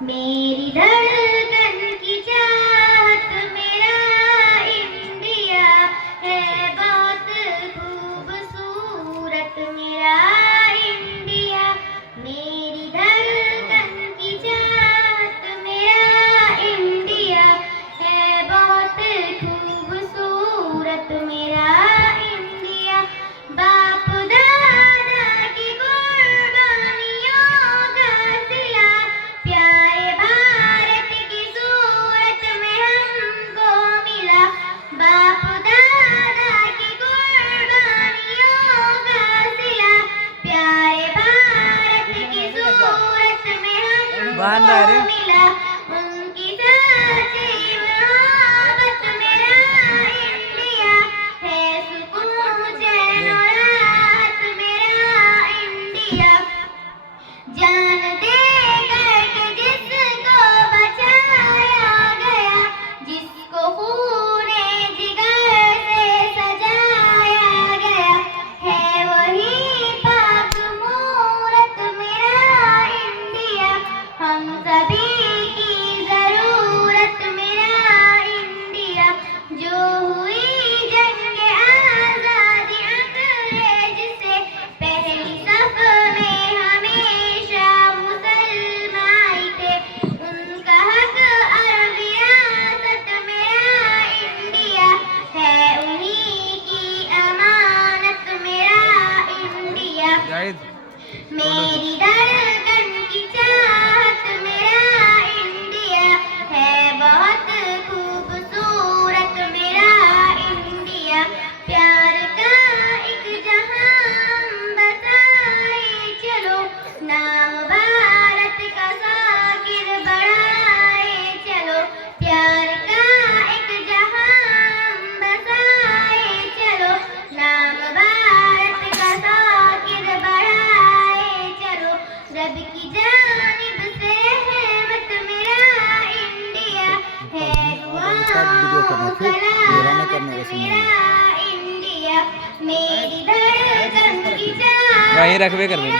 मेरी धड़कन की चाहत मेरा इंडिया है बहुत खूबसूरत मेरा इंडिया। मेरी धड़कन की चाहत मेरा इंडिया है बहुत खूबसूरत मेरा इंडिया। बाप दादा की कुर्बानियों का सिला प्यारे भारत की सूरत में हमको मिला। बाप दादा की कुर्बानियों का सिला प्यारे भारत की सूरत में हमको मिला। उनकी सच्ची मोहब्बत मेरा इंडिया है सुकून चैन और राहत मेरा इंडिया। जान दे करके जिसको बचाया गया, जिसको खूने जिगर से सजाया गया, है वही पाक मूरत मेरा इंडिया। हम सभी की जरूरत मेरा इंडिया। जो हुई जंग आजादी अंग्रेज से पहली सफ में हमेशा मुसलमान थे। उनका हक और विरासत मेरा इंडिया है, उन्हीं की अमानत मेरा इंडिया। मेरी धड़कन की चाहत मेरा इंडिया है बहुत खूबसूरत मेरा इंडिया। प्यार का एक जहां बसाए चलो, नाम भारत का साकिर बढ़ाए चलो। प्यार का एक जहां बसाए चलो, नाम भारत का साकिर बढ़ाए चलो। रब की जानिब से रहमत मेरा इंडिया है, दुआओं सलामत मेरा इंडिया। मेरी धड़कन की वहीं रखबे कर चाहत